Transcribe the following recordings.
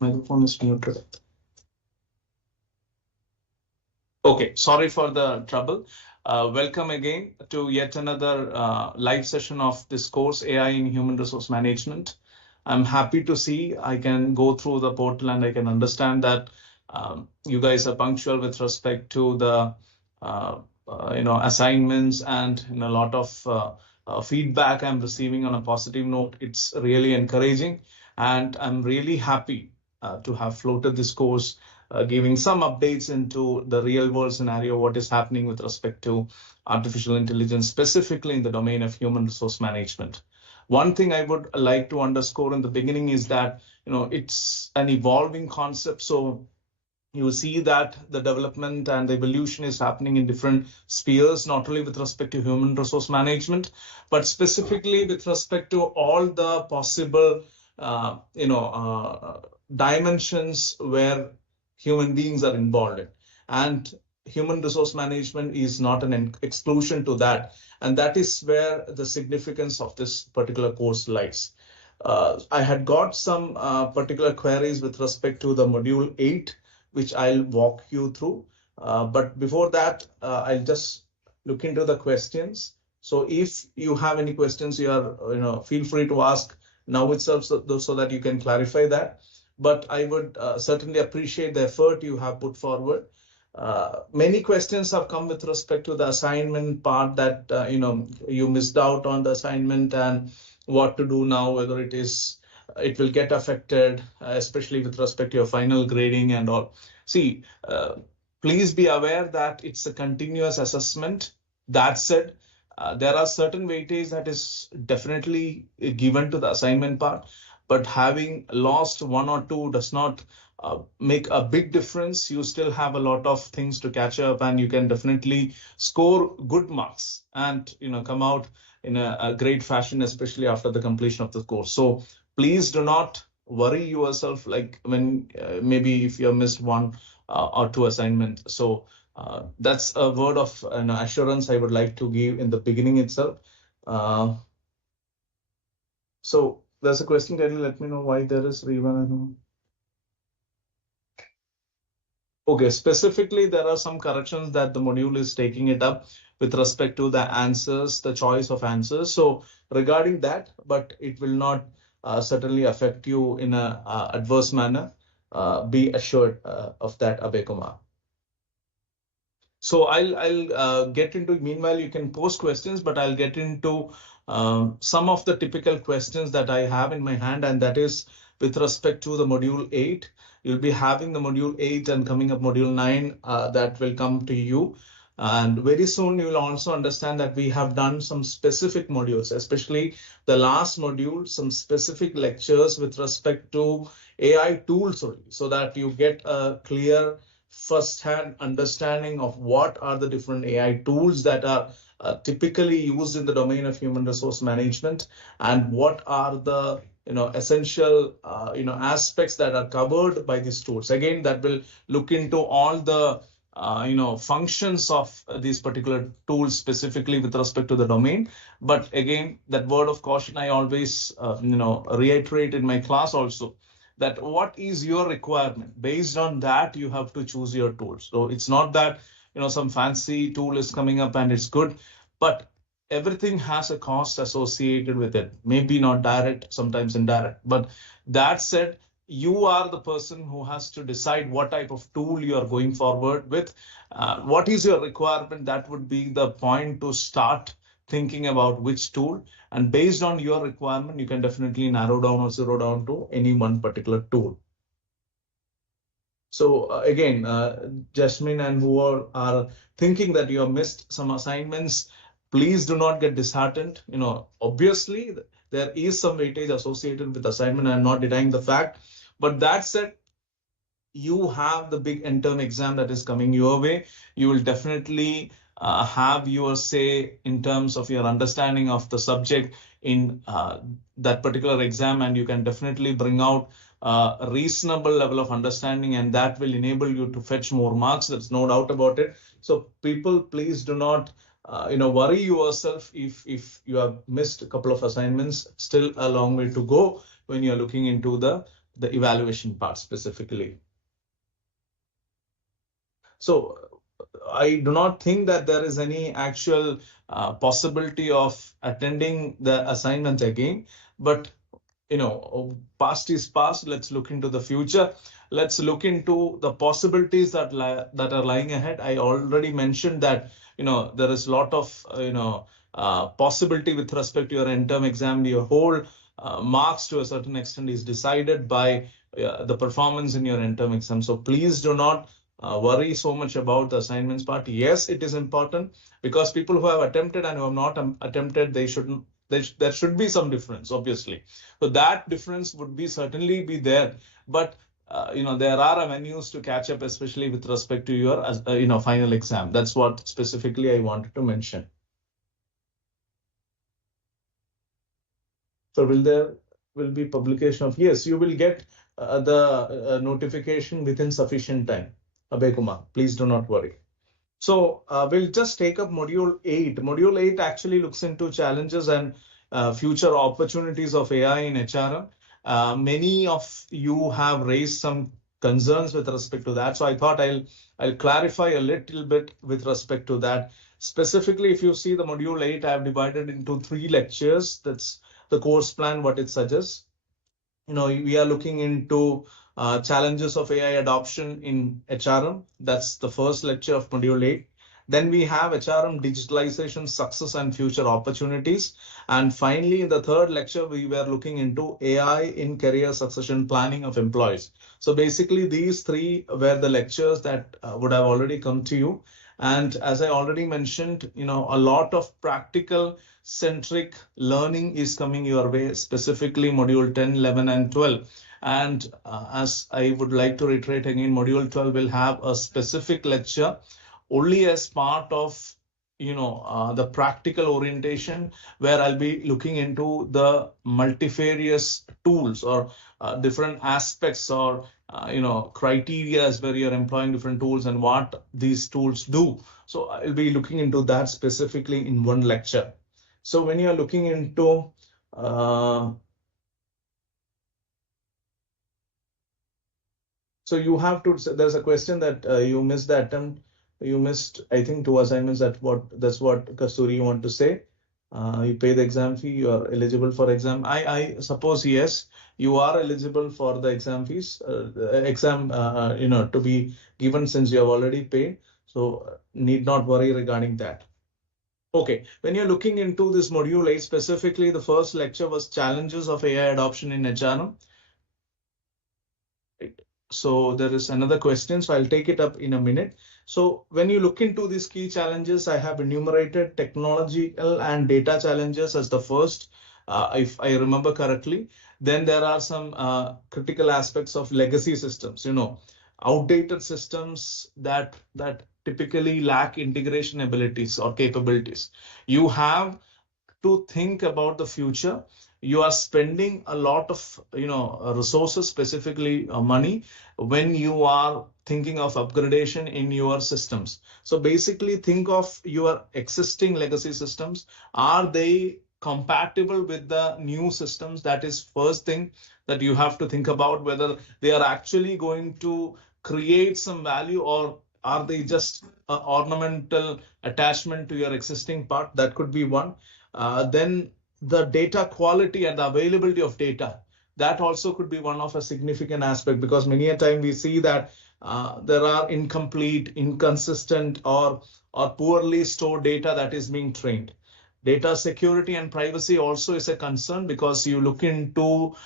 Microphone is muted. Okay, sorry for the trouble. Welcome again to yet another live session of this course, AI in Human Resource Management. I'm happy to see I can go through the portal and I can understand that you guys are punctual with respect to the assignments and a lot of feedback I'm receiving on a positive note. It's really encouraging, and I'm really happy to have floated this course, giving some updates into the real world scenario, what is happening with respect to artificial intelligence, specifically in the domain of human resource management. One thing I would like to underscore in the beginning is that it's an evolving concept. So you see that the development and the evolution is happening in different spheres, not only with respect to human resource management, but specifically with respect to all the possible dimensions where human beings are involved in. And human resource management is not an exclusion to that. And that is where the significance of this particular course lies. I had got some particular queries with respect to the module 8, which I'll walk you through. But before that, I'll just look into the questions. So if you have any questions, feel free to ask now itself so that you can clarify that. But I would certainly appreciate the effort you have put forward. Many questions have come with respect to the assignment part, that you missed out on the assignment and what to do now, whether it will get affected, especially with respect to your final grading and all. See, please be aware that it's a continuous assessment. That said, there are certain weightage that is definitely given to the assignment part, but having lost one or two does not make a big difference. You still have a lot of things to catch up, and you can definitely score good marks and come out in a great fashion, especially after the completion of the course. So please do not worry yourself like when maybe if you have missed one or two assignments. So that's a word of assurance I would like to give in the beginning itself. So there's a question. Can you let me know why there is rerun? Okay, specifically, there are some corrections that the module is taking it up with respect to the answers, the choice of answers. So regarding that, but it will not certainly affect you in an adverse manner. Be assured of that, Abhay Kumar. So I'll get into, meanwhile, you can post questions, but I'll get into some of the typical questions that I have in my hand, and that is with respect to the module 8. You'll be having the module 8 and coming up module 9 that will come to you. And very soon you will also understand that we have done some specific modules, especially the last module, some specific lectures with respect to AI tools only, so that you get a clear first-hand understanding of what are the different AI tools that are typically used in the domain of human resource management, and what are the essential aspects that are covered by these tools. Again, that will look into all the functions of these particular tools specifically with respect to the domain. But again, that word of caution I always reiterate in my class also, that what is your requirement? Based on that, you have to choose your tools. So it's not that some fancy tool is coming up and it's good, but everything has a cost associated with it. Maybe not direct, sometimes indirect. But that said, you are the person who has to decide what type of tool you are going forward with. What is your requirement? That would be the point to start thinking about which tool. And based on your requirement, you can definitely narrow down or zero down to any one particular tool. So again, Jasmine and who are thinking that you have missed some assignments, please do not get disheartened. Obviously, there is some weightage associated with assignment. I'm not denying the fact. But that said, you have the big end-term exam that is coming your way. You will definitely have your say in terms of your understanding of the subject in that particular exam, and you can definitely bring out a reasonable level of understanding, and that will enable you to fetch more marks. There's no doubt about it. So people, please do not worry yourself if you have missed a couple of assignments. Still a long way to go when you're looking into the the evaluation part specifically. So I do not think that there is any actual possibility of attending the assignment again, but past is past. Let's look into the future. Let's look into the possibilities that are lying ahead. I already mentioned that there is a lot of possibility with respect to your end-term exam. Your whole marks to a certain extent is decided by the performance in your end-term exam. So please do not worry so much about the assignments part. Yes, it is important because people who have attempted and who have not attempted, there should be some difference, obviously. So that difference would certainly be there, but there are avenues to catch up, especially with respect to your final exam. That's what specifically I wanted to mention. So there will be publication of, yes, you will get the notification within sufficient time. Abhay Kumar, please do not worry. So we'll just take up Module 8. Module 8 actually looks into challenges and future opportunities of AI in HRM. Many of you have raised some concerns with respect to that. So I thought I'll clarify a little bit with respect to that. Specifically, if you see the Module 8, I have divided into 3 lectures. That's the course plan, what it suggests. We are looking into challenges of AI adoption in HRM. That's the first lecture of Module 8. Then we have HRM digitalization, success and future opportunities. And finally, in the third lecture, we were looking into AI in career succession planning of employees. So basically, these 3 were the lectures that would have already come to you. And as I already mentioned, a lot of practical centric learning is coming your way, specifically Module 10, 11, and 12. And as I would like to reiterate again, Module 12 will have a specific lecture only as part of the practical orientation, where I'll be looking into the multifarious tools or different aspects or criteria where you're employing different tools and what these tools do. So I'll be looking into that specifically in one lecture. So when you're looking into so you have to, there's a question that you missed the attempt. You missed, I think, 2 assignments. That's what Kasturi you want to say. You pay the exam fee, you are eligible for exam. I suppose, yes, you are eligible for the exam fees, to be given since you have already paid. So need not worry regarding that. Okay, when you're looking into this Module 8, specifically, the first lecture was challenges of AI adoption in HRM. So there is another question, so I'll take it up in a minute. So when you look into these key challenges, I have enumerated technological and data challenges as the first, if I remember correctly. Then there are some critical aspects of legacy systems, outdated systems that typically lack integration abilities or capabilities. You have to think about the future. You are spending a lot of resources, specifically money, when you are thinking of upgradation in your systems. So basically think of your existing legacy systems. Are they compatible with the new systems? That is first thing that you have to think about, whether they are actually going to create some value or are they just an ornamental attachment to your existing part. That could be one. Then the data quality and the availability of data, that also could be one of a significant aspect, because many a time we see that there are incomplete, inconsistent or poorly stored data that is being trained. Data security and privacy also is a concern, because you look into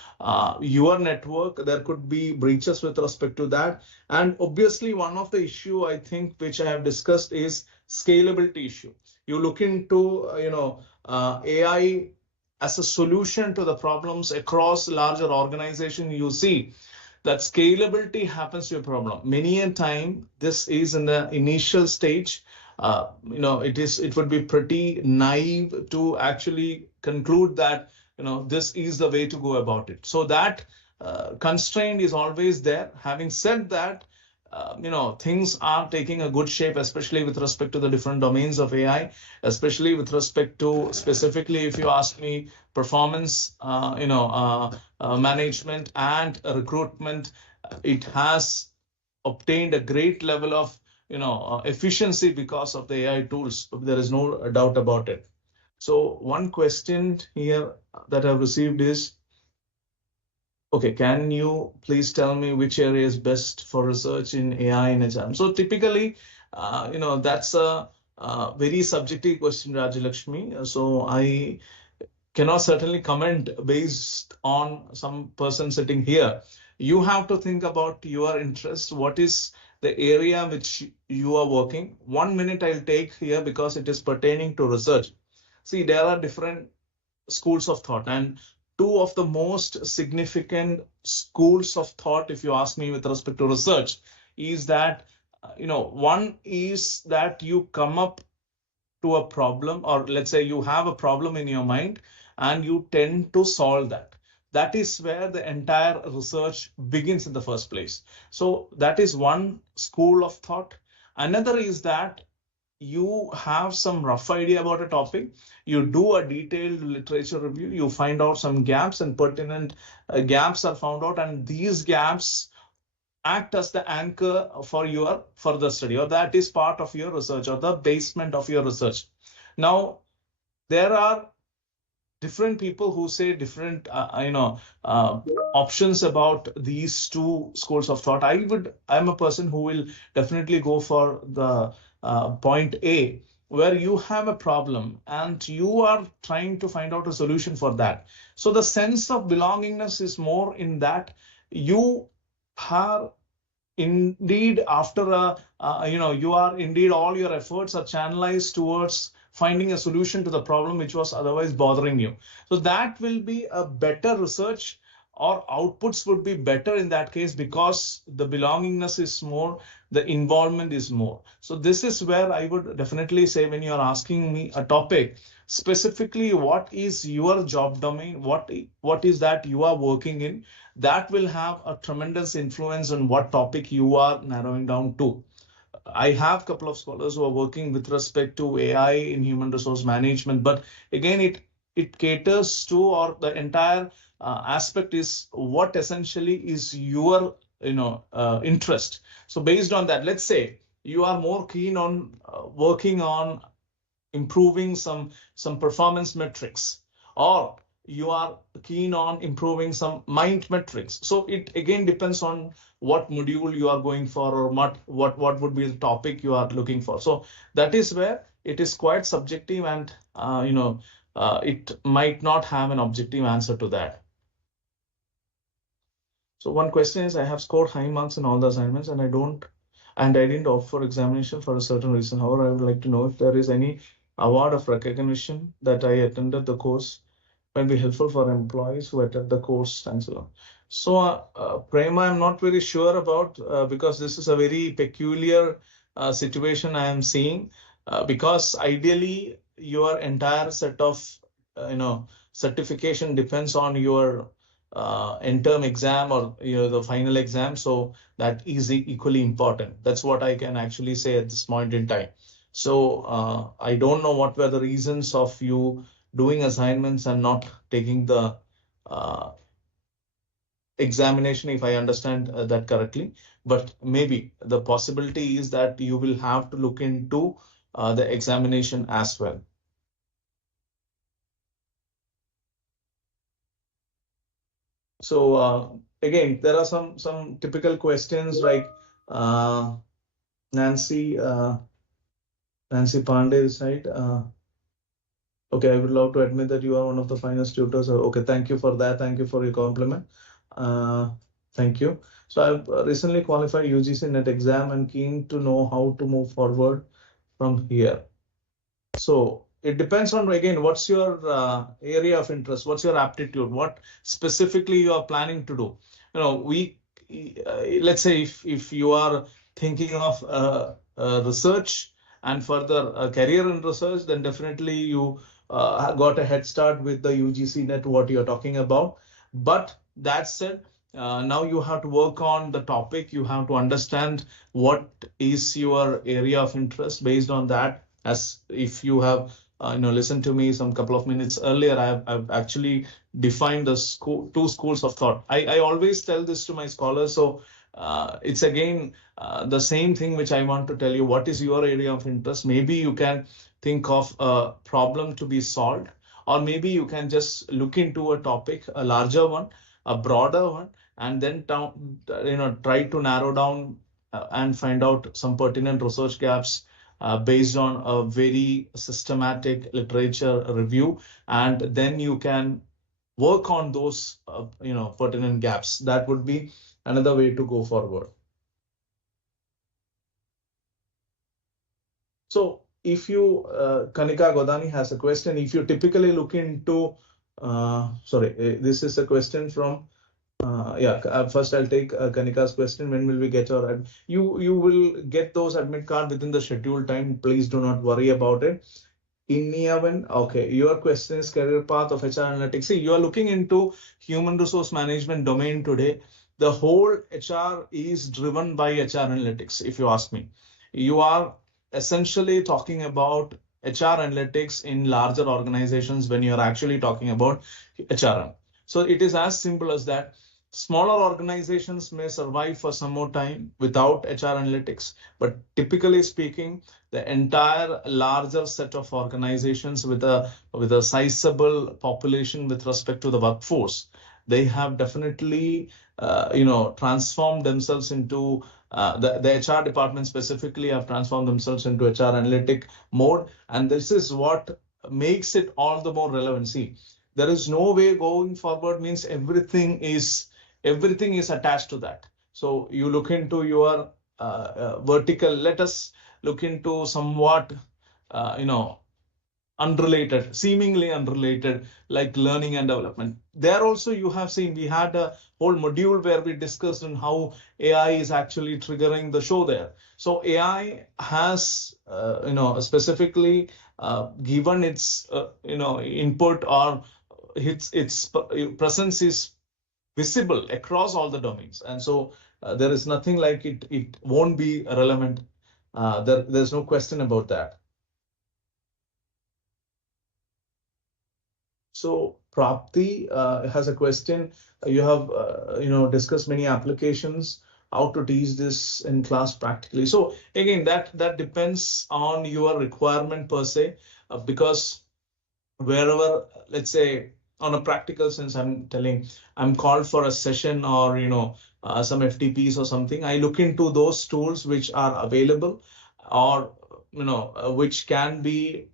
your network, there could be breaches with respect to that. And obviously one of the issue, I think, which I have discussed is scalability issue. You look into AI as a solution to the problems across larger organization. You see that scalability happens to a problem. Many a time this is in the initial stage. It would be pretty naive to actually conclude that this is the way to go about it. So that constraint is always there. Having said that, things are taking a good shape, especially with respect to the different domains of AI, especially with respect to, specifically, if you ask me, performance, management and recruitment. It has obtained a great level of efficiency because of the AI tools. There is no doubt about it. So one question here that I've received is, okay, can you please tell me which area is best for research in AI in exam? So typically, that's a very subjective question, Rajalakshmi. So I cannot certainly comment based on some person sitting here. You have to think about your interest. What is the area which you are working? 1 minute I'll take here because it is pertaining to research. See, there are different schools of thought, and two of the most significant schools of thought, if you ask me, with respect to research, is that one is that you come up to a problem, or let's say you have a problem in your mind and you tend to solve that. That is where the entire research begins in the first place. So that is one school of thought. Another is that you have some rough idea about a topic, you do a detailed literature review, you find out some gaps, and pertinent gaps are found out, and these gaps act as the anchor for your further study, or that is part of your research or the basement of your research. Now, there are different people who say different options about these two schools of thought. I'm a person who will definitely go for the point A, where you have a problem and you are trying to find out a solution for that. So the sense of belongingness is more in that you are indeed after you are indeed, all your efforts are channelized towards finding a solution to the problem which was otherwise bothering you. So that will be a better research, or outputs would be better in that case, because the belongingness is more, the involvement is more. So this is where I would definitely say, when you're asking me a topic, specifically what is your job domain, what is that you are working in, that will have a tremendous influence on what topic you are narrowing down to. I have a couple of scholars who are working with respect to AI in human resource management, but again, it caters to, or the entire aspect is what essentially is your interest. So based on that, let's say you are more keen on working on improving some performance metrics, or you are keen on improving some mind metrics. So it again depends on what module you are going for, or what would be the topic you are looking for. So that is where it is quite subjective, and it might not have an objective answer to that. So one question is, I have scored high marks in all the assignments and I didn't opt for examination for a certain reason. However, I would like to know if there is any award of recognition that I attended the course might be helpful for employees who attend the course. Thanks a lot. So Prema, I'm not very sure about, because this is a very peculiar situation I am seeing, because ideally your entire set of certification depends on your end-term exam, or the final exam. So that is equally important. That's what I can actually say at this point in time. So I don't know what were the reasons of you doing assignments and not taking the examination, if I understand that correctly. But maybe the possibility is that you will have to look into the examination as well. So again, there are some typical questions like Nancy Pandey side. Okay, I would love to admit that you are one of the finest tutors. Okay, thank you for that. Thank you for your compliment. Thank you. So I've recently qualified UGC NET exam and keen to know how to move forward from here. So it depends on, again, what's your area of interest, what's your aptitude, what specifically you are planning to do. Let's say if you are thinking of research and further a career in research, then definitely you got a head start with the UGC NET, what you're talking about. But that said, now you have to work on the topic. You have to understand what is your area of interest. Based on that, as if you have listened to me some couple of minutes earlier, I've actually defined the two schools of thought. I always tell this to my scholars. So it's again the same thing which I want to tell you. What is your area of interest? Maybe you can think of a problem to be solved, or maybe you can just look into a topic, a larger one, a broader one, and then try to narrow down and find out some pertinent research gaps based on a very systematic literature review, and then you can work on those pertinent gaps. That would be another way to go forward. So if you, Kanika Godani has a question. If you typically look into, this is a question from, first I'll take Kanika's question. When will we get our, you will get those admit card within the scheduled time. Please do not worry about it. Okay, your question is career path of HR analytics. See, you are looking into human resource management domain today. The whole HR is driven by HR analytics, if you ask me. You are essentially talking about HR analytics in larger organizations when you're actually talking about HRM. So it is as simple as that. Smaller organizations may survive for some more time without HR analytics, but typically speaking, the entire larger set of organizations with a sizable population with respect to the workforce, they have definitely transformed themselves into the HR department specifically have transformed themselves into HR analytic mode, and this is what makes it all the more relevant. See, there is no way going forward means everything is attached to that. So you look into your vertical. Let us look into somewhat unrelated, seemingly unrelated, like learning and development. There also you have seen we had a whole module where we discussed on how AI is actually triggering the show there. So AI has specifically given its input, or its presence is visible across all the domains, and so there is nothing like it won't be relevant. There's no question about that. So Prapti has a question. You have discussed many applications, how to teach this in class practically. So again, that depends on your requirement per se, because wherever, let's say, on a practical sense, I'm called for a session or some FTPs or something. I look into those tools which are available, or which can be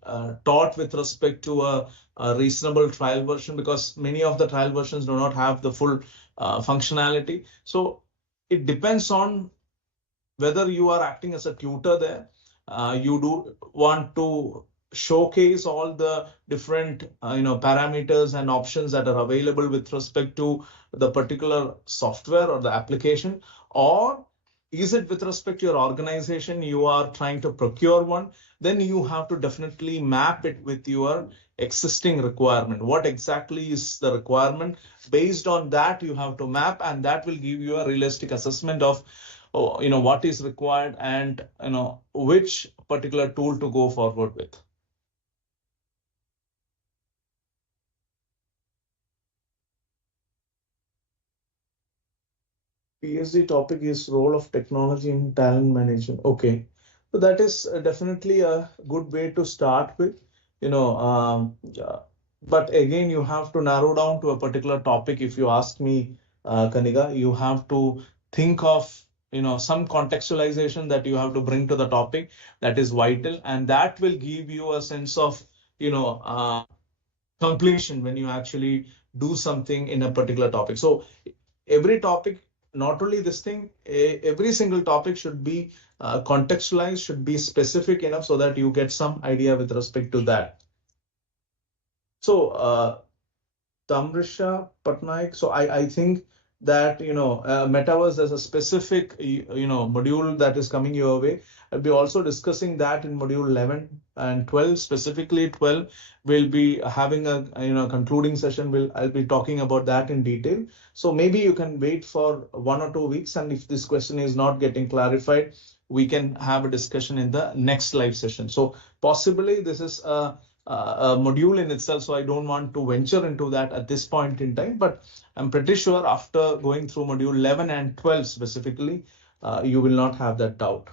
taught with respect to a reasonable trial version, because many of the trial versions do not have the full functionality. So it depends on whether you are acting as a tutor there. You do want to showcase all the different parameters and options that are available with respect to the particular software or the application, or is it with respect to your organization you are trying to procure one? Then you have to definitely map it with your existing requirement. What exactly is the requirement? Based on that, you have to map, and that will give you a realistic assessment of what is required and which particular tool to go forward with. PhD topic is role of technology in talent management. Okay, so that is definitely a good way to start with, but again, you have to narrow down to a particular topic. If you ask me, Kanika, you have to think of some contextualization that you have to bring to the topic that is vital, and that will give you a sense of completion when you actually do something in a particular topic. So every topic, not only this thing, every single topic should be contextualized, should be specific enough so that you get some idea with respect to that. So Tamrisha Patnaik, so I think that metaverse, there's a specific module that is coming your way. I'll be also discussing that in module 11 and 12. Specifically 12 will be having a concluding session. I'll be talking about that in detail. So maybe you can wait for 1 or 2 weeks, and if this question is not getting clarified, we can have a discussion in the next live session. So possibly this is a module in itself, so I don't want to venture into that at this point in time. But I'm pretty sure after going through module 11 and 12 specifically, you will not have that doubt.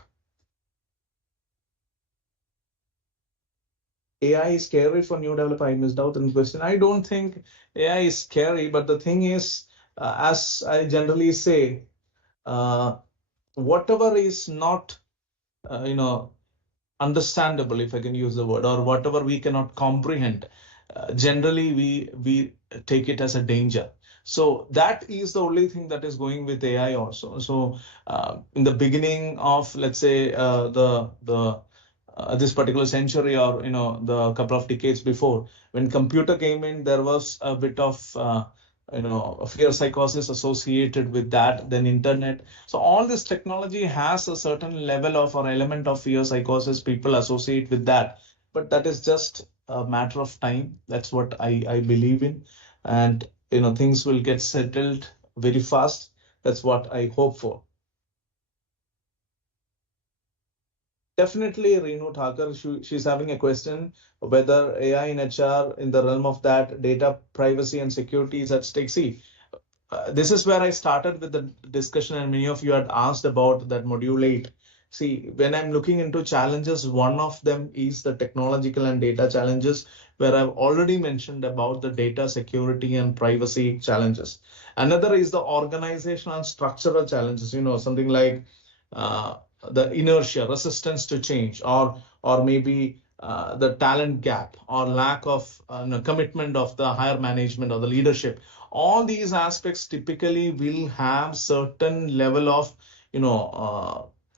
AI is scary for new developer. I missed out on the question. I don't think AI is scary, but the thing is, as I generally say, whatever is not, understandable, if I can use the word, or whatever we cannot comprehend, generally we take it as a danger. So that is the only thing that is going with AI also. So in the beginning of, let's say, the this particular century, or the couple of decades before, when computer came in, there was a bit of fear psychosis associated with that. Then internet. So all this technology has a certain level of or element of fear psychosis people associate with that, but that is just a matter of time. That's what I believe in, and things will get settled very fast. That's what I hope for. Definitely, Reenu Thakur, she's having a question whether AI in HR, in the realm of that, data privacy and security is at stake. See, this is where I started with the discussion, and many of you had asked about that module 8. See, when I'm looking into challenges, one of them is the technological and data challenges, where I've already mentioned about the data security and privacy challenges. Another is the organizational and structural challenges, something like the inertia, resistance to change, or maybe the talent gap, or lack of commitment of the higher management or the leadership. All these aspects typically will have certain level of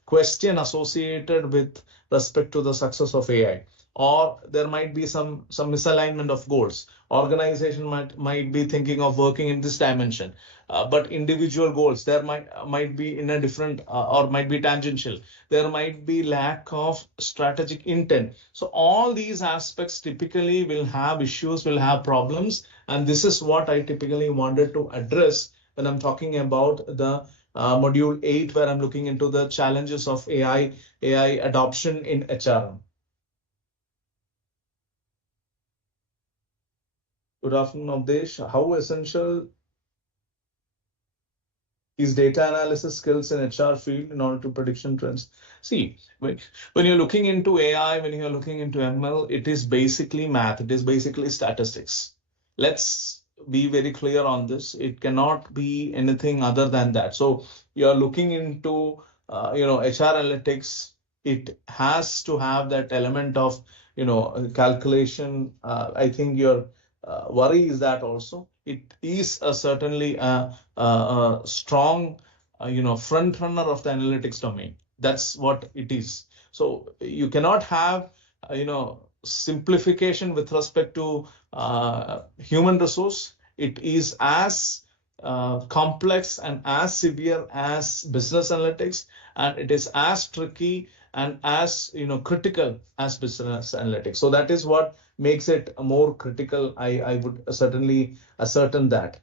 question associated with respect to the success of AI, or there might be some misalignment of goals. Organization might be thinking of working in this dimension, but individual goals there might be in a different, or might be tangential. There might be lack of strategic intent. So all these aspects typically will have issues, will have problems, and this is what I typically wanted to address when I'm talking about the module 8, where I'm looking into the challenges of AI adoption in HRM. Good afternoon, Avdesh. How essential is data analysis skills in HR field in order to prediction trends? See, when you're looking into AI, when you're looking into ML, it is basically math. It is basically statistics. Let's be very clear on this. It cannot be anything other than that. So you're looking into, HR analytics. It has to have that element of, calculation. I think your worry is that also. It is certainly a strong, front runner of the analytics domain. That's what it is. So you cannot have, simplification with respect to human resource. It is as complex and as severe as business analytics, and it is as tricky and as critical as business analytics. So that is what makes it more critical. I would certainly ascertain that.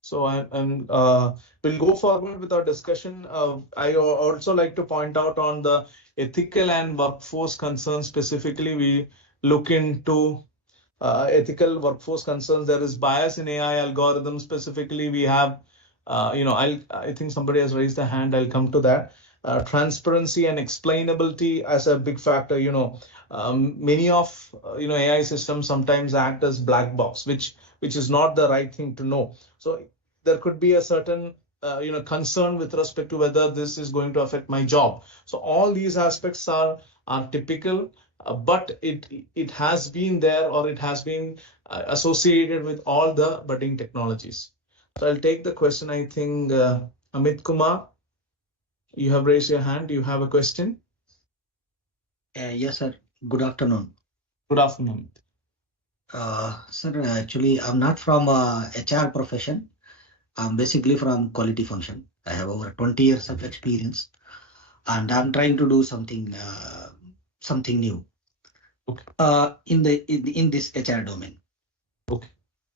So we'll go forward with our discussion. I also like to point out on the ethical and workforce concerns. Specifically, we look into ethical workforce concerns. There is bias in AI algorithms. Specifically, we have, I think somebody has raised a hand. I'll come to that. Transparency and explainability as a big factor. Many of AI systems sometimes act as black box, which is not the right thing to know. So there could be a certain concern with respect to whether this is going to affect my job. So all these aspects are typical, but it has been there, or it has been associated with all the budding technologies. So I'll take the question. I think Amit Kumar, you have raised your hand. Do you have a question? Yes, sir. Good afternoon. Good afternoon. Sir, actually, I'm not from HR profession. I'm basically from quality function. I have over 20 years of experience, and I'm trying to do something new. Okay. In this HR domain. Okay.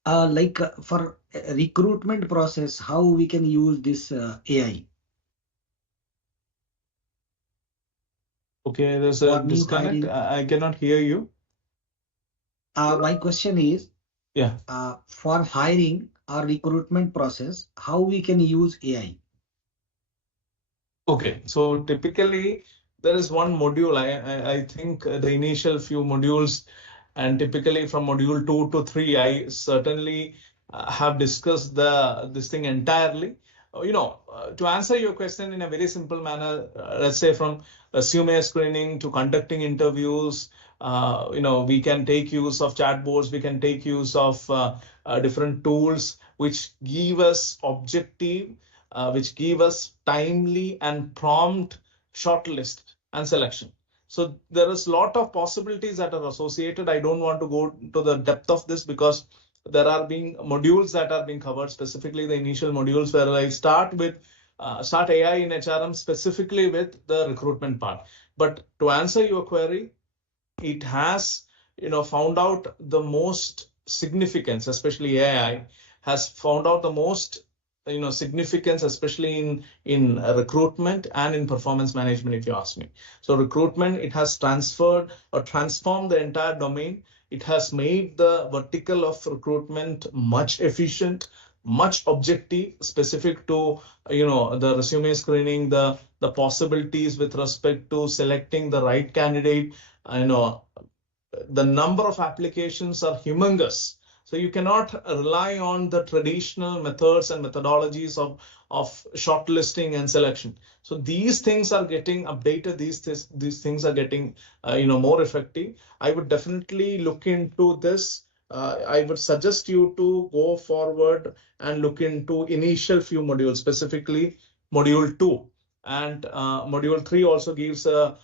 Like for recruitment process, how we can use this AI? Okay, there's a for new disconnect. hiring. I cannot hear you. My question is, Yeah. for hiring or recruitment process, how we can use AI? Okay, so typically there is one module. I think the initial few modules, and typically from module 2 to 3, I certainly have discussed this thing entirely. To answer your question in a very simple manner, let's say from resume screening to conducting interviews, we can take use of chatbots, we can take use of different tools which give us objective, which give us timely and prompt shortlist and selection. So there is a lot of possibilities that are associated. I don't want to go to the depth of this because there are being modules that are being covered, specifically the initial modules where I start AI in HRM specifically with the recruitment part. But to answer your query, it has found out the most significance, especially AI has found out the most significance, especially in recruitment and in performance management, if you ask me. So recruitment, it has transferred or transformed the entire domain. It has made the vertical of recruitment much efficient, much objective, specific to the resume screening, the possibilities with respect to selecting the right candidate. you know the number of applications are humongous. So you cannot rely on the traditional methods and methodologies of shortlisting and selection. So these things are getting updated. These things are getting more effective. I would definitely look into this. I would suggest you to go forward and look into initial few modules, specifically module 2. And module 3 also gives a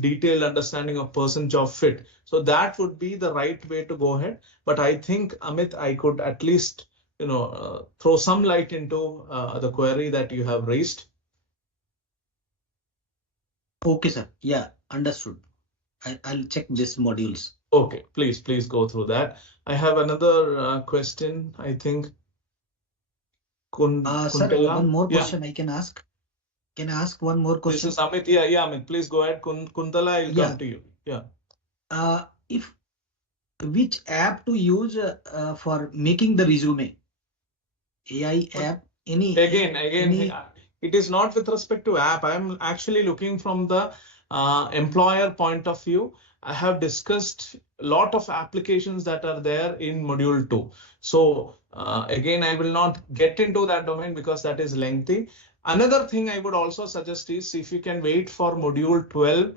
detailed understanding of person job fit. So that would be the right way to go ahead. But I think, Amit, I could at least throw some light into the query that you have raised. Okay, sir. Yeah, understood. I'll check these modules. Okay, please go through that. I have another question, I think. Sir, Kuntala? one more Yeah. question I can ask. Can I ask one more question? This is Amit. Yeah, Amit, please go ahead. Kuntala, I'll come to you. Yeah. If which app to use for making the resume? AI app? Again, any it is not with respect to app. I'm actually looking from the employer point of view. I have discussed a lot of applications that are there in module 2. So again, I will not get into that domain because that is lengthy. Another thing I would also suggest is if you can wait for module 12,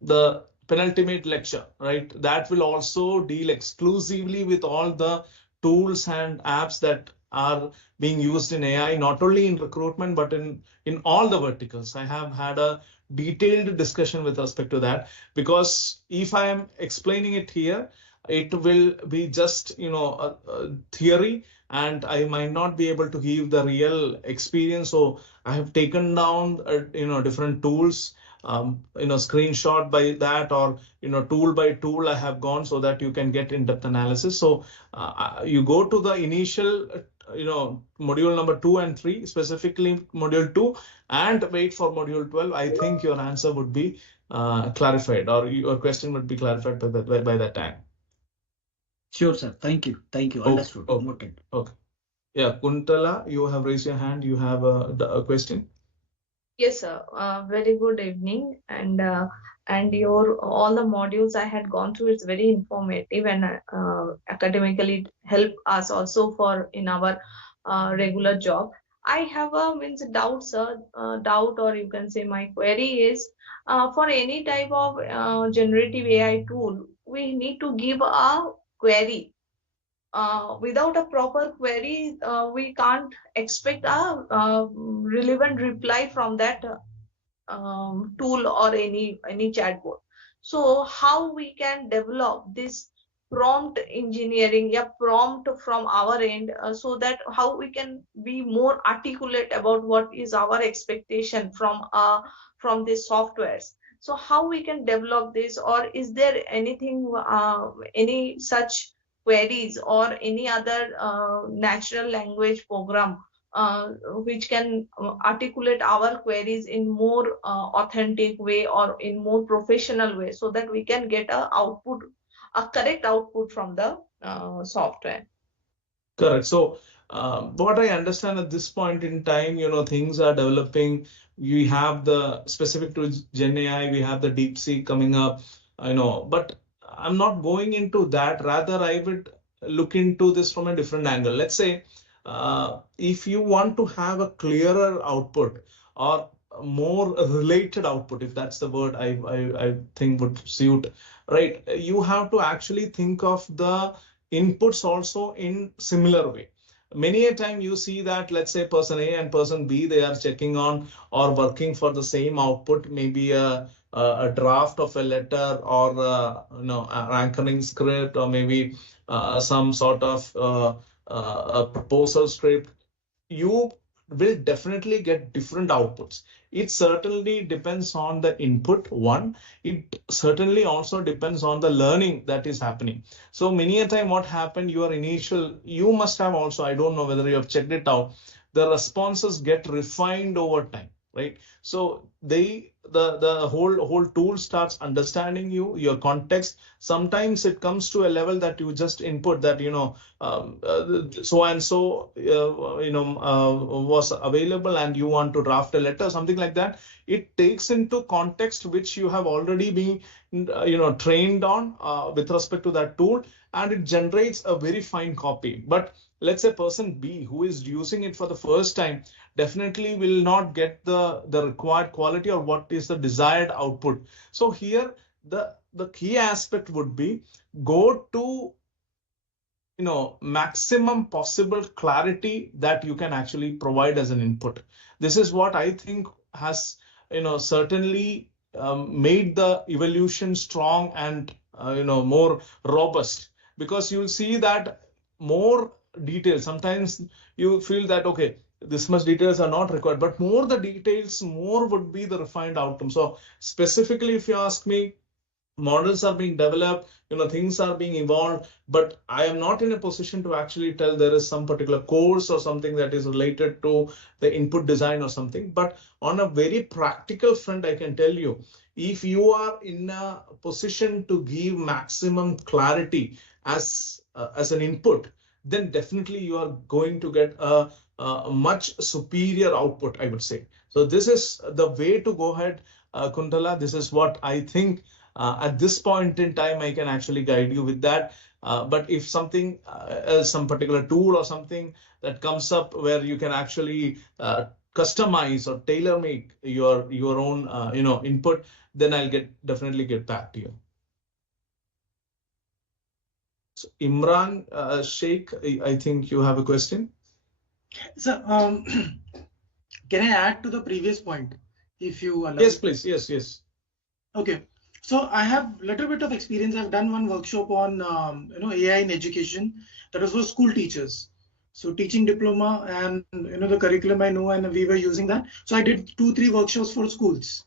the penultimate lecture, right? That will also deal exclusively with all the tools and apps that are being used in AI, not only in recruitment, but in all the verticals. I have had a detailed discussion with respect to that, because if I am explaining it here, it will be just a theory, and I might not be able to give the real experience. So I have taken down different tools, screenshot by that, or tool by tool I have gone, so that you can get in-depth analysis. So you go to the initial module number 2 and 3, specifically module 2, and wait for module 12. I think your answer would be clarified, or your question would be clarified by that time. Sure, sir. Thank you. Understood. Okay. Yeah, Kuntala, you have raised your hand. You have a question. Yes, sir. Very good evening. And your all the modules I had gone through, it's very informative, and academically it help us also for in our regular job. I have a doubt, sir. Doubt, or you can say my query is, for any type of generative AI tool, we need to give a query. Without a proper query, we can't expect a relevant reply from that tool or any chatbot. So how we can develop this prompt engineering, yeah, prompt from our end, so that how we can be more articulate about what is our expectation from these softwares. So how we can develop this, or is there anything, any such queries or any other natural language program which can articulate our queries in more authentic way or in more professional way, so that we can get a correct output from the software. Correct. So, what I understand at this point in time, things are developing. We have the specific to Gen AI, we have the DeepSeek coming up, but I'm not going into that. Rather, I would look into this from a different angle. Let's say, if you want to have a clearer output or more related output, if that's the word I think would suit, right? You have to actually think of the inputs also in similar way. Many a time you see that, let's say person A and person B, they are checking on or working for the same output, maybe a draft of a letter or an anchoring script, or maybe some sort of a proposal script. You will definitely get different outputs. It certainly depends on the input, one. It certainly also depends on the learning that is happening. So many a time what happened, you must have also, I don't know whether you have checked it out, the responses get refined over time, right? So the whole tool starts understanding your context. Sometimes it comes to a level that you just input that, so and so was available and you want to draft a letter, something like that. It takes into context which you have already been trained on with respect to that tool, and it generates a very fine copy. But let's say person B, who is using it for the first time, definitely will not get the required quality or what is the desired output. So here the key aspect would be go to maximum possible clarity that you can actually provide as an input. This is what I think has certainly made the evolution strong and more robust, because you'll see that more details. Sometimes you feel that, okay, this much details are not required, but more the details, more would be the refined outcome. So specifically, if you ask me, models are being developed, things are being evolved, but I am not in a position to actually tell there is some particular course or something that is related to the input design or something. But on a very practical front, I can tell you, if you are in a position to give maximum clarity as an input, then definitely you are going to get a much superior output, I would say. So this is the way to go ahead, Kuntala. This is what I think. At this point in time, I can actually guide you with that. But if something, some particular tool or something that comes up where you can actually customize or tailor make your own input, then I'll definitely get back to you. So Imran Sheikh, I think you have a question. So can I add to the previous point, if you allow? Yes, please. Yes. Okay. So I have a little bit of experience. I've done one workshop on AI in education. That was for school teachers. So teaching diploma, and the curriculum I know, and we were using that. So I did 2-3 workshops for schools.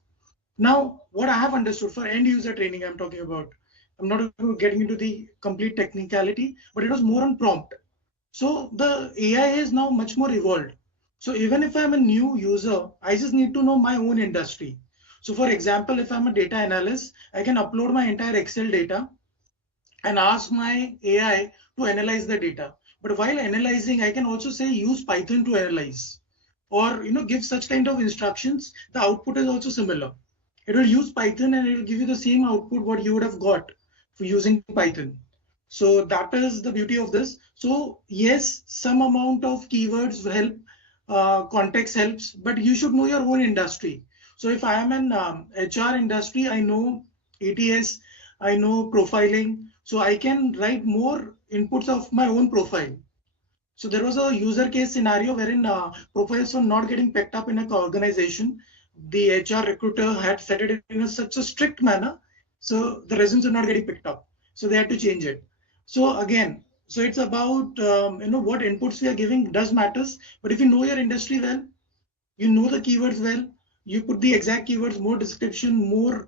Now, what I have understood for end user training, I'm talking about. I'm not getting into the complete technicality, but it was more on prompt. So the AI is now much more evolved. So even if I'm a new user, I just need to know my own industry. So for example, if I'm a data analyst, I can upload my entire Excel data and ask my AI to analyze the data. But while analyzing, I can also say use Python to analyze, or give such kind of instructions. The output is also similar. It will use Python and it will give you the same output what you would have got for using Python. So that is the beauty of this. So yes, some amount of keywords will help, context helps, but you should know your own industry. So if I am in HR industry, I know ATS, I know profiling, so I can write more inputs of my own profile. So there was a user case scenario wherein profiles were not getting picked up in an organization. The HR recruiter had set it in such a strict manner, so the resumes are not getting picked up. So they had to change it. So again, so it's about what inputs we are giving does matters. But if you know your industry well, you know the keywords well, you put the exact keywords, more description, more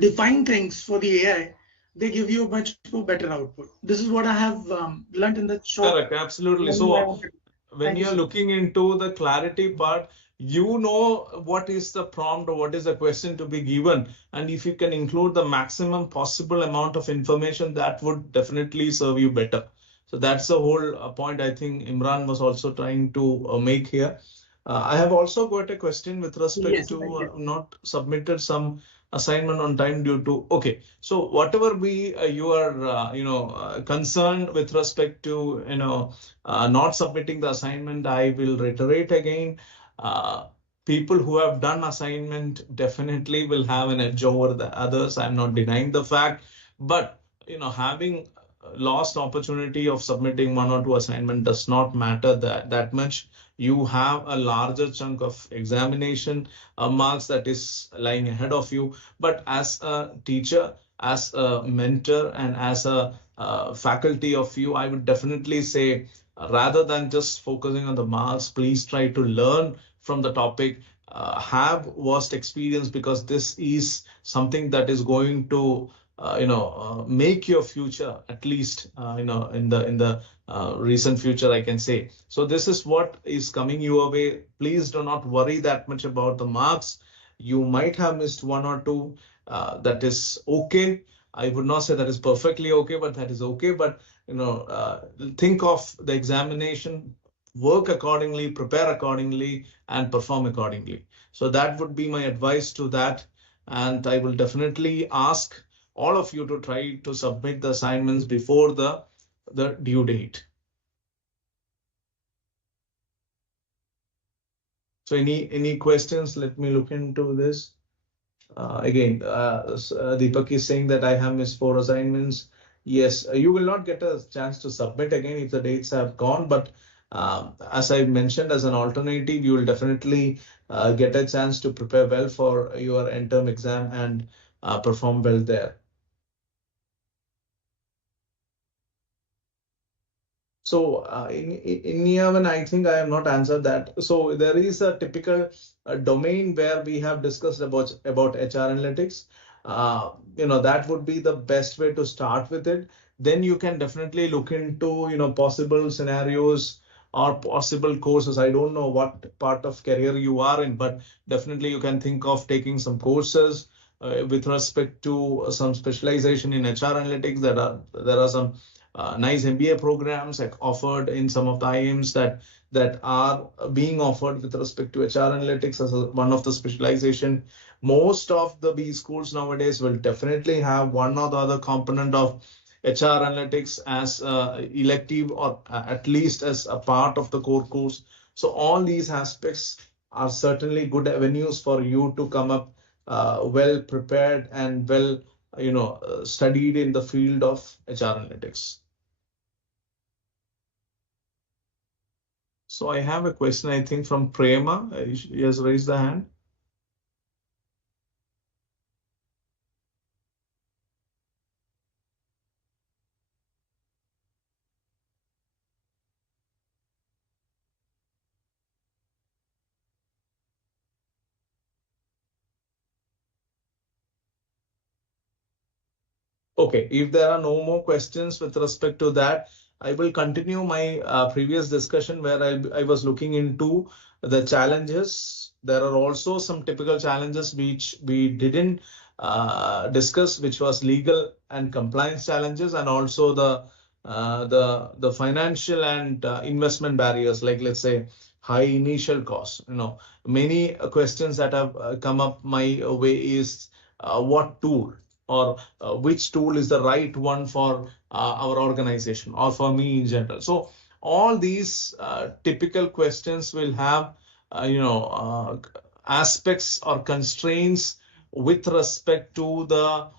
define things for the AI, they give you a much more better output. This is what I have learned in the short. Correct, absolutely. When So when you, you're sir. looking into the clarity part, you know what is the prompt or what is the question to be given. And if you can include the maximum possible amount of information, that would definitely serve you better. So that's the whole point I think Imran was also trying to make here. I have also got a question with respect Yes, to thank you. not submitted some assignment on time due to, okay, so whatever be your concern with respect to not submitting the assignment, I will reiterate again. Uh, People who have done assignment definitely will have an edge over the others. I'm not denying the fact, but having lost opportunity of submitting one or two assignment does not matter that much. You have a larger chunk of examination marks that is lying ahead of you. But as a teacher, as a mentor, and as a faculty of you, I would definitely say, rather than just focusing on the marks, please try to learn from the topic, have vast experience, because this is something that is going to make your future, at least in the recent future, I can say. So this is what is coming your way. Please do not worry that much about the marks. You might have missed one or two. That is okay. I would not say that is perfectly okay, but that is okay. But think of the examination, work accordingly, prepare accordingly, and perform accordingly. So that would be my advice to that. And I will definitely ask all of you to try to submit the assignments before the due date. So any questions? Let me look into this. Again, Deepak is saying that I have missed 4 assignments. Yes, you will not get a chance to submit again if the dates have gone, but as I mentioned, as an alternative, you will definitely get a chance to prepare well for your end-term exam and perform well there. So in Yemen, I think I have not answered that. So there is a typical domain where we have discussed about HR analytics. That would be the best way to start with it. Then you can definitely look into possible scenarios or possible courses. I don't know what part of career you are in, but definitely you can think of taking some courses with respect to some specialization in HR analytics. There are some nice MBA programs offered in some of the IIMs that are being offered with respect to HR analytics as one of the specialization. Most of the B schools nowadays will definitely have one or the other component of HR analytics as elective, or at least as a part of the core course. So all these aspects are certainly good avenues for you to come up well prepared and well studied in the field of HR analytics. So I have a question, I think, from Prema. He has raised the hand. Okay, if there are no more questions with respect to that, I will continue my previous discussion where I was looking into the challenges. There are also some typical challenges which we didn't discuss, which was legal and compliance challenges, and also the financial and investment barriers, like let's say high initial costs. Many questions that have come up my way is what tool or which tool is the right one for our organization or for me in general. So all these typical questions will have aspects or constraints with respect to the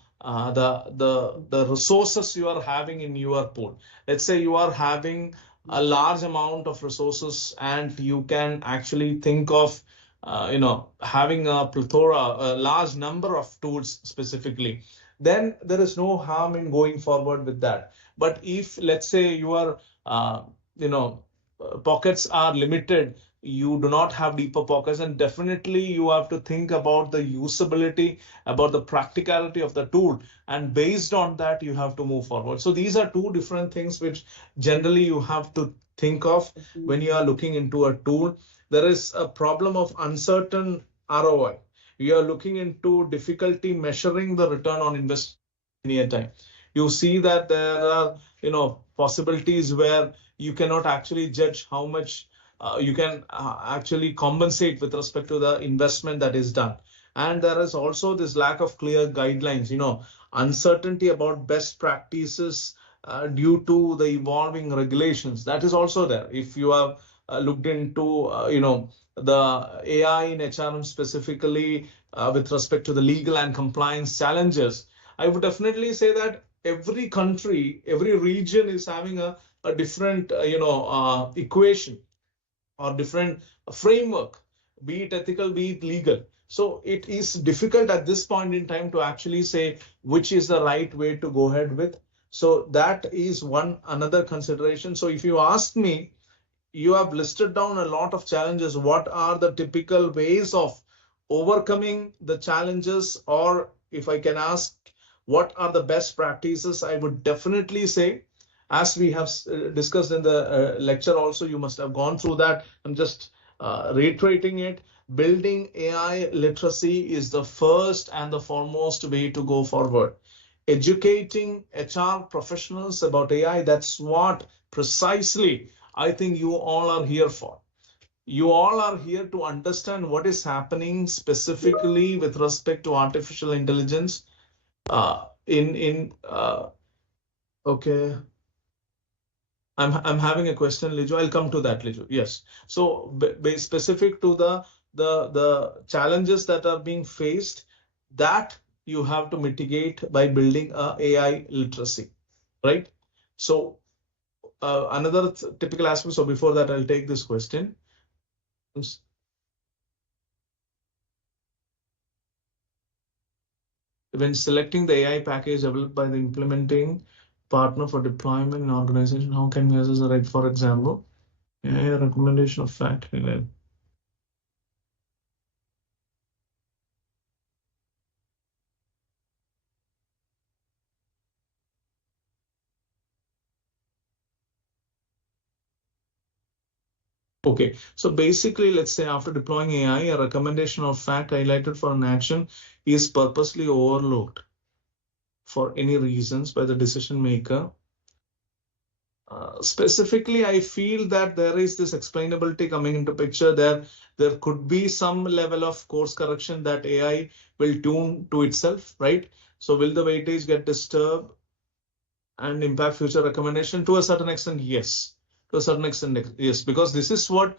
resources you are having in your pool. Let's say you are having a large amount of resources and you can actually think of having a plethora, a large number of tools specifically, then there is no harm in going forward with that. But if, let's say, your pockets are limited, you do not have deeper pockets, and definitely you have to think about the usability, about the practicality of the tool, and based on that you have to move forward. So these are two different things which generally you have to think of when you are looking into a tool. There is a problem of uncertain ROI. You are looking into difficulty measuring the return on investment in time. You see that there are possibilities where you cannot actually judge how much you can actually compensate with respect to the investment that is done. And there is also this lack of clear guidelines, uncertainty about best practices due to the evolving regulations. That is also there. If you have looked into, the AI in HRM specifically with respect to the legal and compliance challenges, I would definitely say that every country, every region is having a different, equation or different framework, be it ethical, be it legal. So it is difficult at this point in time to actually say which is the right way to go ahead with. So that is another consideration. So if you ask me, you have listed down a lot of challenges. What are the typical ways of overcoming the challenges? Or if I can ask, what are the best practices? I would definitely say, as we have discussed in the lecture also, you must have gone through that. I'm just reiterating it. Building AI literacy is the first and the foremost way to go forward. Educating HR professionals about AI, that's what precisely I think you all are here for. You all are here to understand what is happening specifically with respect to artificial intelligence okay. I'm having a question, Liju. I'll come to that, Liju. Yes. So specific to the challenges that are being faced, that you have to mitigate by building a AI literacy, right? So another typical aspect. So before that, I'll take this question. When selecting the AI package developed by the implementing partner for deployment in organization, how can we assess the right? For example, AI recommendation of fact. Okay, so basically, let's say after deploying AI, a recommendation of fact highlighted for an action is purposely overlooked for any reasons by the decision maker. Specifically, I feel that there is this explainability coming into picture. There could be some level of course correction that AI will tune to itself, right? So will the weightage get disturbed and impact future recommendation? To a certain extent, yes. To a certain extent, yes, because this is what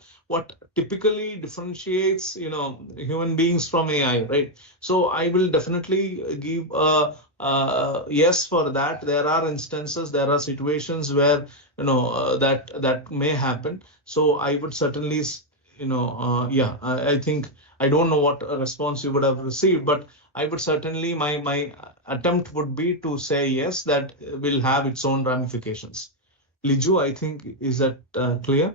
typically differentiates human beings from AI, right? So I will definitely give a yes for that. There are instances, there are situations where that may happen. So I would certainly yeah, I think I don't know what response you would have received, but I would certainly, my attempt would be to say yes, that will have its own ramifications. Liju, I think, is that clear?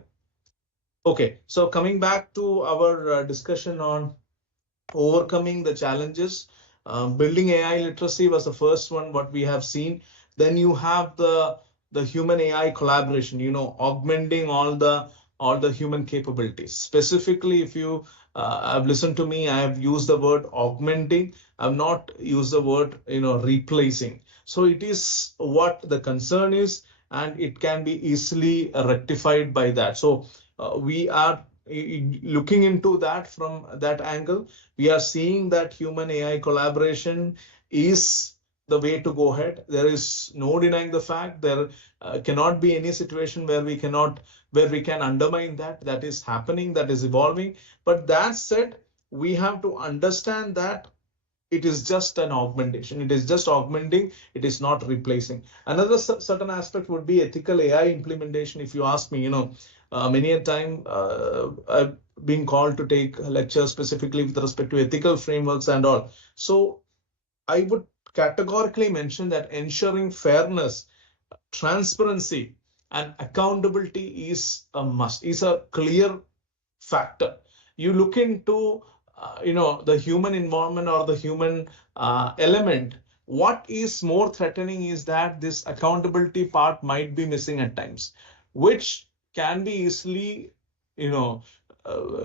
Okay, so coming back to our discussion on overcoming the challenges, building AI literacy was the first one, what we have seen. Then you have the human AI collaboration, augmenting all the human capabilities. Specifically, if you have listened to me, I have used the word augmenting. I've not used the word, replacing. So it is what the concern is, and it can be easily rectified by that. So we are looking into that from that angle. We are seeing that human AI collaboration is the way to go ahead. There is no denying the fact there cannot be any situation where we can undermine that. That is happening, that is evolving. But that said, we have to understand that it is just an augmentation. It is just augmenting. It is not replacing. Another certain aspect would be ethical AI implementation. If you ask me, many a time I've been called to take lectures specifically with respect to ethical frameworks and all. So I would categorically mention that ensuring fairness, transparency, and accountability is a must, is a clear factor. You look into the human environment or the human element. What is more threatening is that this accountability part might be missing at times, which can be easily you know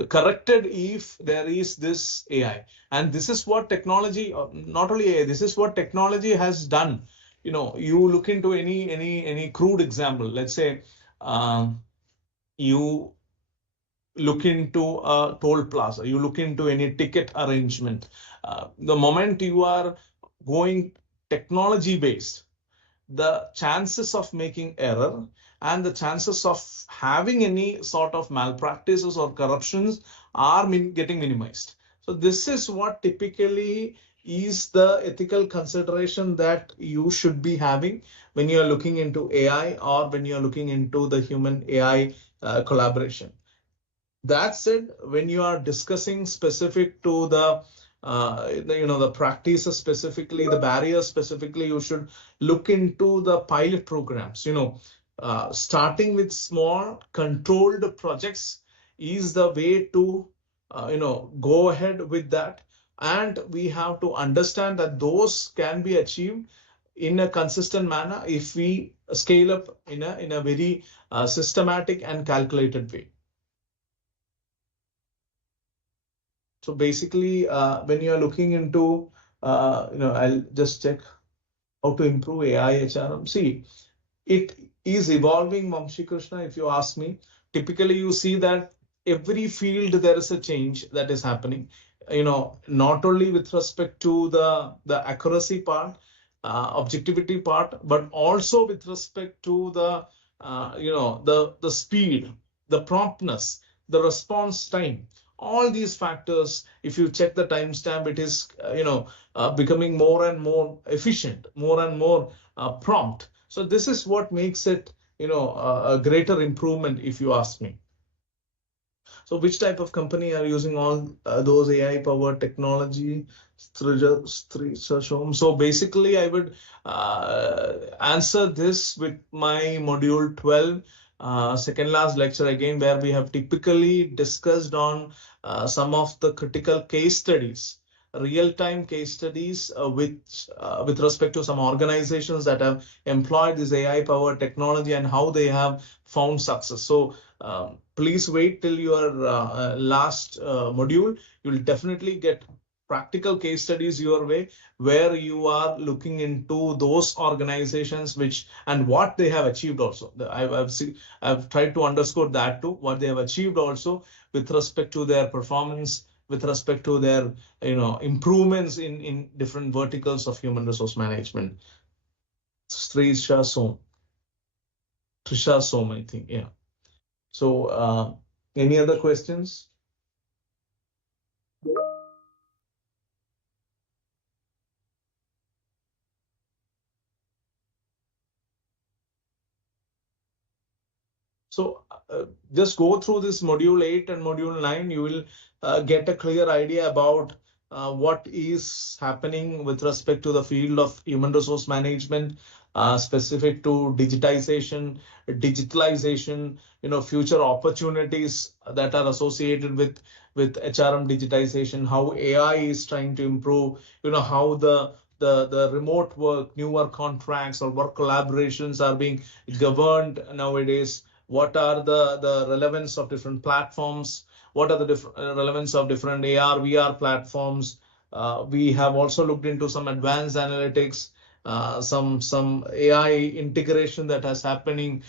corrected if there is this AI. And this is what technology, not only AI, this is what technology has done. You look into any crude example. Let's say you look into a toll plaza, you look into any ticket arrangement. The moment you are going technology based, the chances of making error and the chances of having any sort of malpractices or corruptions are getting minimized. So this is what typically is the ethical consideration that you should be having when you are looking into AI or when you are looking into the human AI collaboration. That said, when you are discussing specific to the practices, specifically the barriers, specifically, you should look into the pilot programs. Starting with small controlled projects is the way to go ahead with that. And we have to understand that those can be achieved in a consistent manner if we scale up in a very systematic and calculated way. So basically, when you are looking into, I'll just check how to improve AI HRM. See, it is evolving, Vamshi Krishna, if you ask me. Typically, you see that every field there is a change that is happening. Not only with respect to the accuracy part, objectivity part, but also with respect to the speed, the promptness, the response time. All these factors, if you check the timestamp, it is becoming more and more efficient, more and more prompt. So this is what makes it a greater improvement, if you ask me. So which type of company are using all those AI powered technology? So basically, I would answer this with my module 12, second last lecture again, where we have typically discussed on some of the critical case studies, real-time case studies with respect to some organizations that have employed this AI-powered technology and how they have found success. So please wait till your last module. You will definitely get practical case studies your way, where you are looking into those organizations and what they have achieved also. I've tried to underscore that too, what they have achieved also with respect to their performance, with respect to their improvements in different verticals of human resource management. Trisha Som, I think, yeah. So any other questions? So just go through this module 8 and module 9. You will get a clear idea about what is happening with respect to the field of human resource management, specific to digitalization, future opportunities that are associated with HRM digitization, how AI is trying to improve, how the remote work, newer contracts or work collaborations are being governed nowadays. What are the relevance of different platforms? What are the relevance of different AR, VR platforms? We have also looked into some advanced analytics, some AI integration that is happening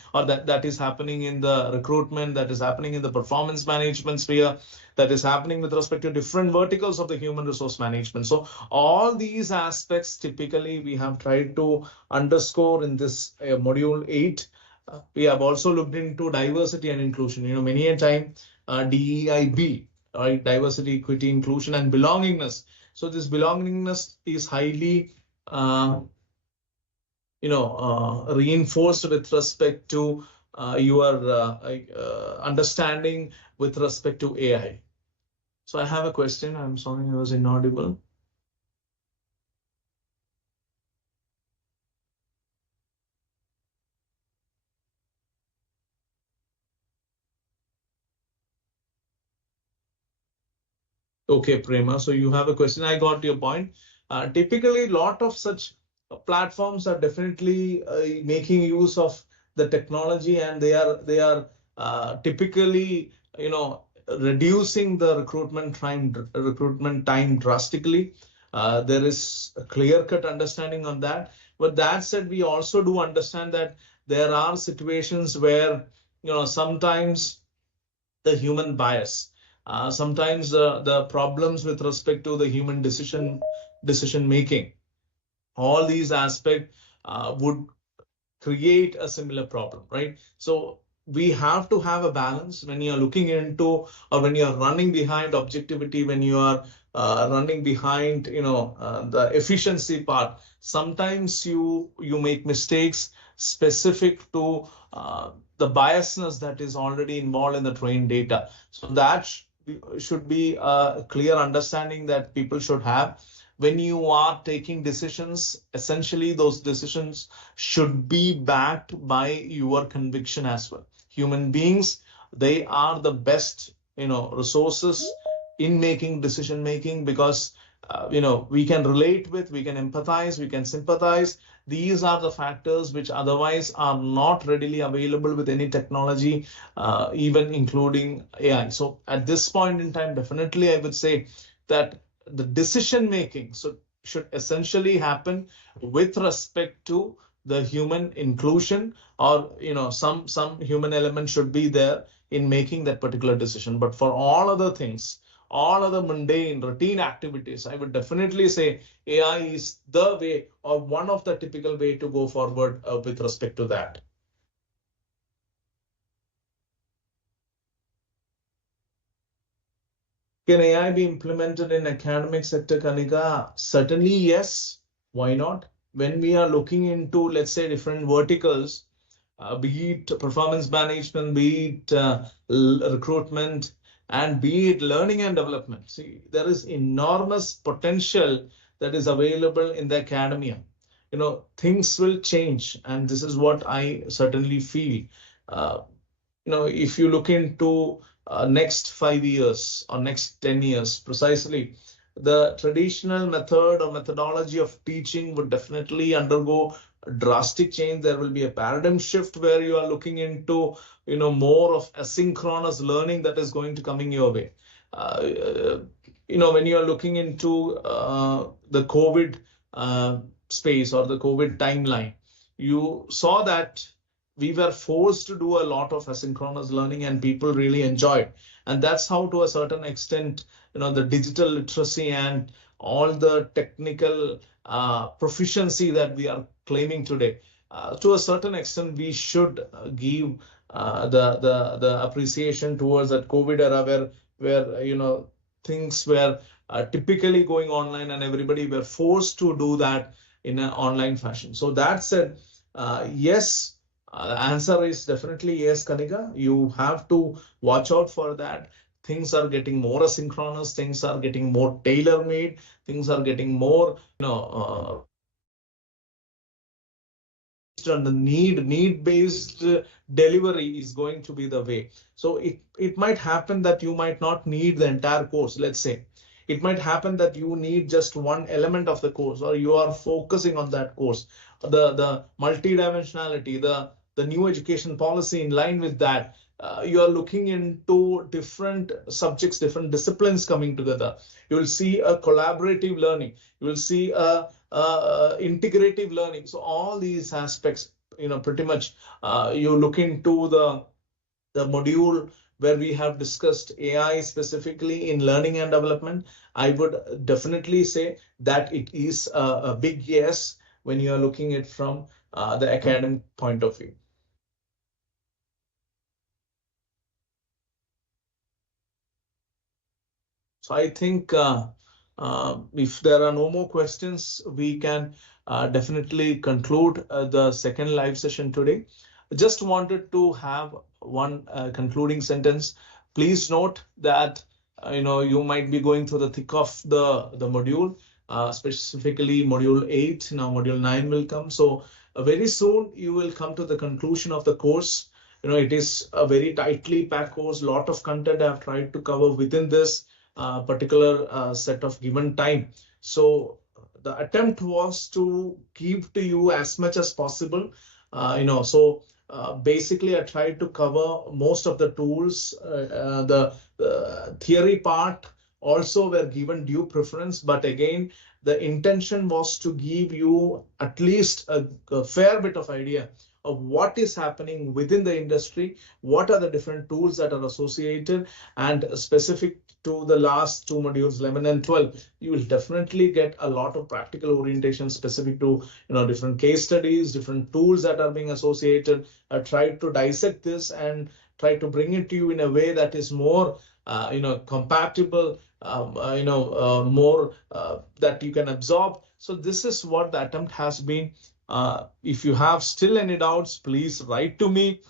in the recruitment, that is happening in the performance management sphere, that is happening with respect to different verticals of the human resource management. So all these aspects typically we have tried to underscore in this module 8. We have also looked into diversity and inclusion. Many a time DEIB, right? Diversity, equity, inclusion, and belongingness. So this belongingness is highly, reinforced with respect to your understanding with respect to AI. So I have a question. I'm sorry, I was inaudible. Okay, Prema. So you have a question. I got your point. Typically, a lot of such platforms are definitely making use of the technology, and they are typically, reducing the recruitment time drastically. There is a clear-cut understanding on that. But that said, we also do understand that there are situations where, sometimes the human bias, sometimes the problems with respect to the human decision making, all these aspects would create a similar problem, right? So we have to have a balance when you're looking into, or when you're running behind objectivity, when you are running behind, the efficiency part. Sometimes you make mistakes specific to the biasness that is already involved in the trained data. So that should be a clear understanding that people should have when you are taking decisions. Essentially, those decisions should be backed by your conviction as well. Human beings, they are the best, resources in making decision making, because we can relate with, we can empathize, we can sympathize. These are the factors which otherwise are not readily available with any technology, even including AI. So at this point in time, definitely I would say that the decision making should essentially happen with respect to the human inclusion, or some human element should be there in making that particular decision. But for all other things, all other mundane routine activities, I would definitely say AI is the way, or one of the typical way to go forward with respect to that. Can AI be implemented in academic sector, Kanika? Certainly, yes. Why not? When we are looking into, let's say, different verticals, be it performance management, be it recruitment, and be it learning and development. See, there is enormous potential that is available in the academia. Things will change, and this is what I certainly feel. If you look into next 5 years or next 10 years precisely, the traditional method or methodology of teaching would definitely undergo a drastic change. There will be a paradigm shift where you are looking into, more of asynchronous learning that is going to coming your way. When you are looking into the COVID space or the COVID timeline, you saw that we were forced to do a lot of asynchronous learning, and people really enjoyed. And that's how, to a certain extent, the digital literacy and all the technical proficiency that we are claiming today, to a certain extent, we should give the appreciation towards that COVID era, where things were typically going online, and everybody were forced to do that in an online fashion. So that said, yes. The answer is definitely yes, Kanika. You have to watch out for that. Things are getting more asynchronous. Things are getting more tailor-made. Things are getting more, on the need-based delivery is going to be the way. So it might happen that you might not need the entire course. Let's say it might happen that you need just one element of the course, or you are focusing on that course. The multidimensionality, the new education policy in line with that, you are looking into different subjects, different disciplines coming together. You will see a collaborative learning. You will see a integrative learning. So all these aspects, pretty much you look into the module where we have discussed AI specifically in learning and development. I would definitely say that it is a big yes when you are looking at it from the academic point of view. So I think if there are no more questions, we can definitely conclude the second live session today. Just wanted to have one concluding sentence. Please note that you might be going through the thick of the module, specifically module 8. Now module 9 will come. So very soon you will come to the conclusion of the course. It is a very tightly packed course. Lot of content I've tried to cover within this. particular set of given time. So the attempt was to give to you as much as possible. So basically I tried to cover most of the tools. The theory part also were given due preference, but again, the intention was to give you at least a fair bit of idea of what is happening within the industry, what are the different tools that are associated, and specific to the last two modules, 11 and 12, you will definitely get a lot of practical orientation specific to different case studies, different tools that are being associated. I tried to dissect this and try to bring it to you in a way that is more compatible, more that you can absorb. So this is what the attempt has been. If you have still any doubts, please write to me.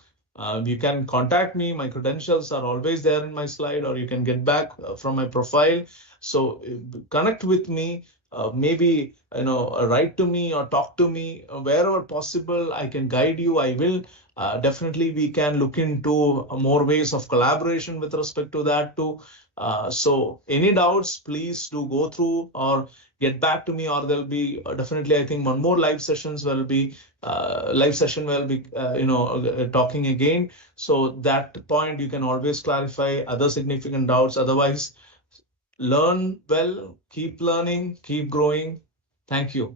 You can contact me. My credentials are always there in my slide, or you can get back from my profile. So connect with me. Maybe write to me or talk to me wherever possible. I can guide you. I will. Definitely, we can look into more ways of collaboration with respect to that too. So any doubts, please do go through or get back to me, or there'll be definitely, I think, one more live session will be talking again. So that point you can always clarify other significant doubts. Otherwise, learn well, keep learning, keep growing. Thank you.